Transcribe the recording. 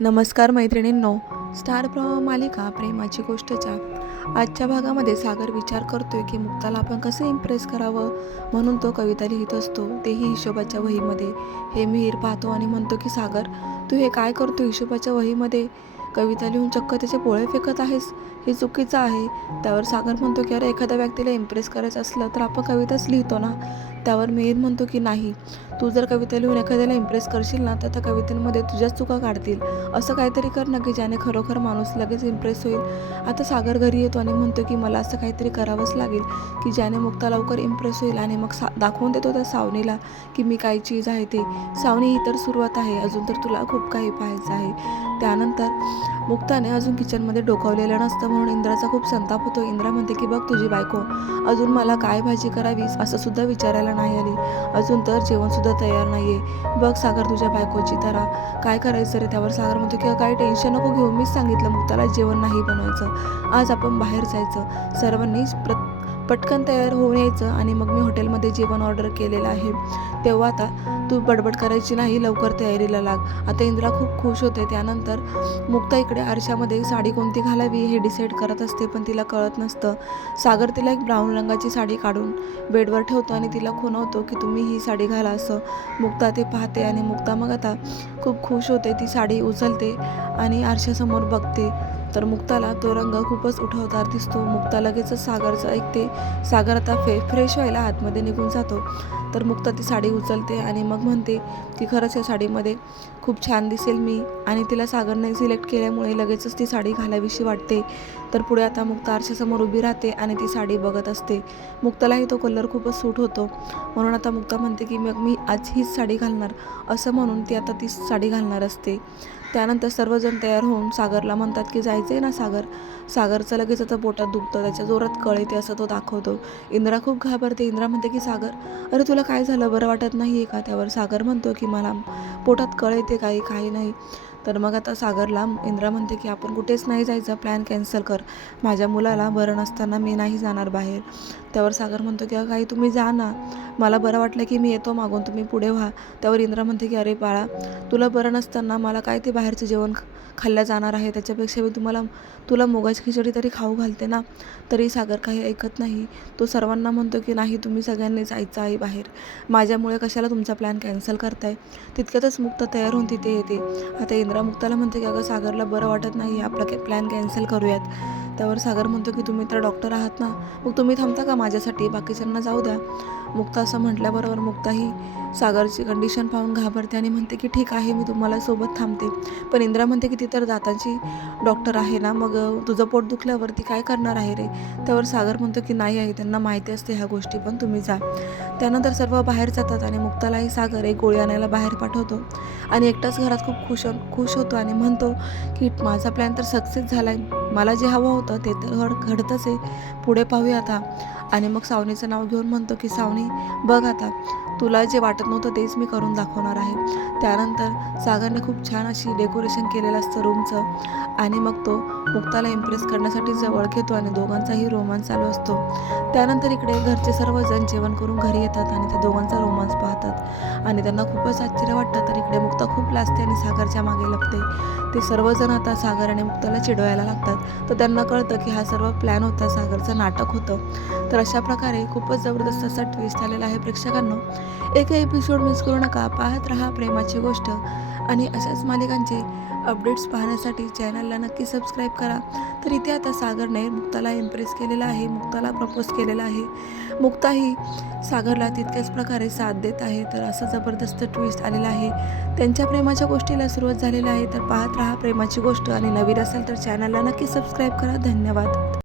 नमस्कार मैत्रिणींनो. स्टार प्रवाह मालिका प्रेमाची गोष्टच्या आजच्या भागामध्ये सागर विचार करतोय की मुक्ताला आपण कसं इम्प्रेस करावं? म्हणून तो कविता लिहित असतो. तेही हिशोबाच्या वहीमध्ये. हे मिहीर पाहतो आणि म्हणतो की सागर तू हे काय करतो हिशोबाच्या वहीमध्ये? कविता लिहून चक्क त्याचे पोळे फेकत आहेस? हे चुकीचं आहे. त्यावर सागर म्हणतो की अरे एखाद्या व्यक्तीला इम्प्रेस करायचं असलं तर आपण कविताच लिहितो ना? त्यावर मिहीर म्हणतो की नाही तू जर कविता लिहून एखाद्याला इम्प्रेस करशील ना तर त्या कवितेमध्ये तुझ्याच चुका काढतील. असं काहीतरी कर ना की ज्याने खरोखर माणूस लगेच इम्प्रेस होईल. आता सागर घरी येतो आणि म्हणतो की मला असं काहीतरी करावंच लागेल की ज्याने मुक्ता लवकर इम्प्रेस होईल आणि मग सा दाखवून देतो त्या सावनीला की मी काय चीज आहे ते. सावनी ही तर सुरुवात आहे अजून तर तुला खूप काही पाहायचं आहे. त्यानंतर मुक्ताने अजून किचनमध्ये डोकावलेलं नसतं म्हणून इंद्राचा खूप संताप होतो. इंद्रा म्हणते की बघ तुझी बायको अजून मला काय भाजी करावीस असं सुद्धा विचारायला नाही आली. अजून तर जेवणसुद्धा तयार नाही आहे बघ सागर तुझ्या बायकोची तरा काय करायचं रे त्यावर? सागर म्हणतो की काही टेन्शन नको घेऊ. मीच सांगितलं मग त्याला जेवण नाही बनवायचं. आज आपण बाहेर जायचं. सर्वांनीच प्रत्येक पटकन तयार होऊन यायचं आणि मग मी हॉटेलमध्ये जेवण ऑर्डर केलेलं आहे. तेव्हा आता तू बडबड करायची नाही लवकर तयारीला लाग. आता इंद्रा खूप खुश होते. त्यानंतर मुक्ता इकडे आरशामध्ये साडी कोणती घालावी हे डिसाईड करत असते पण तिला कळत नसतं. सागर तिला एक ब्राऊन रंगाची साडी काढून बेडवर ठेवतो आणि तिला खुणवतो की तुम्ही ही साडी घाला असं. मुक्ता ते पाहते आणि मुक्ता मग आता खूप खुश होते. ती साडी उचलते आणि आरशासमोर बघते. तर मुक्ताला तो रंग खूपच उठवदार दिसतो. मुक्ता लगेचच सागरचं ऐकते. सागर आता फे फ्रेश व्हायला आतमध्ये निघून जातो. तर मुक्ता ती साडी उचलते आणि मग म्हणते की खरंच या साडीमध्ये खूप छान दिसेल मी. आणि तिला सागरने सिलेक्ट केल्यामुळे लगेचच ती साडी घालावीशी वाटते. तर पुढे आता मुक्ता आरशासमोर उभी राहते आणि ती साडी बघत असते. मुक्तालाही तो कलर खूपच सूट होतो. म्हणून आता मुक्ता म्हणते की मग मी आज हीच साडी घालणार. असं म्हणून ती आता ती साडी घालणार असते. त्यानंतर सर्वजण तयार होऊन सागरला म्हणतात की जायचं आहे ना सागर. सागरचं लगेच आता पोटात दुखतं त्याच्या जोरात कळ येते असं तो दाखवतो. इंद्रा खूप घाबरते. इंद्रा म्हणते की सागर अरे तुला काय झालं? बरं वाटत नाही आहे का? त्यावर सागर म्हणतो की मला पोटात कळ येते काही काही नाही. तर मग आता सागरला इंद्रा म्हणते की आपण कुठेच नाही जायचं. प्लॅन कॅन्सल कर. माझ्या मुलाला बरं नसताना मी नाही जाणार बाहेर. त्यावर सागर म्हणतो की अगं काही तुम्ही जा ना. मला बरं वाटलं की मी येतो मागून. तुम्ही पुढे व्हा. त्यावर इंद्रा म्हणते की अरे बाळा तुला बरं नसताना मला काय ते बाहेरचं जेवण खाल्लं जाणार आहे? त्याच्यापेक्षा मी तुम्हाला तुला मुगाची खिचडी तरी खाऊ घालते ना. तरी सागर काही ऐकत नाही. तो सर्वांना म्हणतो की नाही तुम्ही सगळ्यांनी जायचं आहे बाहेर. माझ्यामुळे कशाला तुमचा प्लॅन कॅन्सल करताय? तितक्यातच मुक्त तयार होऊन तिथे येते. आता इंद्रा मुक्ताला म्हणते की अगं सागरला बरं वाटत नाही. आपला प्लॅन कॅन्सल करूयात. त्यावर सागर म्हणतो की तुम्ही तर डॉक्टर आहात ना मग तुम्ही थांबता का माझ्यासाठी? बाकीच्यांना जाऊ द्या. मुक्ता असं म्हटल्याबरोबर मुक्ताही सागरची कंडिशन पाहून घाबरते आणि म्हणते की ठीक आहे मी तुम्हाला सोबत थांबते. पण इंद्रा म्हणते की ती तर दातांची डॉक्टर आहे ना मग तुझं पोट दुखल्यावरती काय करणार आहे रे? त्यावर सागर म्हणतो की नाही आहे त्यांना माहिती असते ह्या गोष्टी पण तुम्ही जा. त्यानंतर सर्व बाहेर जातात आणि मुक्तालाही सागर एक गोळी आणायला बाहेर पाठवतो. आणि एकटाच घरात खूप खुश खुश होतो आणि म्हणतो की माझा प्लॅन तर सक्सेस झाला आहे मला जे हवं होतं ते तर घड घडतंच आहे. पुढे पाहूया आता. आणि मग सावनीचं नाव घेऊन म्हणतो की सावनी बघ आता तुला जे वाटत नव्हतं तेच मी करून दाखवणार आहे. त्यानंतर सागरने खूप छान अशी डेकोरेशन केलेलं असतं रूमचं आणि मग तो मुक्ताला इम्प्रेस करण्यासाठी जवळ घेतो आणि दोघांचाही रोमांस चालू असतो. त्यानंतर इकडे घरचे सर्वजण जेवण करून घरी येतात आणि त्या दोघांचा रोमांस पाहतात. आणि त्यांना खूपच आश्चर्य वाटतं तर इकडे मुक्ता खूप लाजते आणि सागरच्या मागे लपते. ते सर्वजण आता सागर आणि मुक्ताला चिडवायला लागतात. तर त्यांना कळतं की हा सर्व प्लॅन होता सागरचं नाटक होतं. तर अशा प्रकारे खूपच जबरदस्त असा ट्विस्ट आलेला आहे प्रेक्षकांना. एक एपिसोड मिस करू नका. पाहत रहा प्रेमाची गोष्ट. आणि अशाच मालिकांचे अपडेट्स पाहण्यासाठी चॅनलला नक्की सबस्क्राईब करा. तर इथे आता सागरने मुक्ताला इम्प्रेस केलेला आहे. मुक्ताला प्रपोज केलेला आहे. मुक्ताही सागरला तितक्याच प्रकारे साथ देत आहे. तर असं जबरदस्त ट्विस्ट आलेला आहे. त्यांच्या प्रेमाच्या गोष्टीला सुरुवात झालेली आहे. तर पाहत रहा प्रेमाची गोष्ट. आणि नवीन असेल तर चॅनलला नक्की सबस्क्राईब करा. धन्यवाद.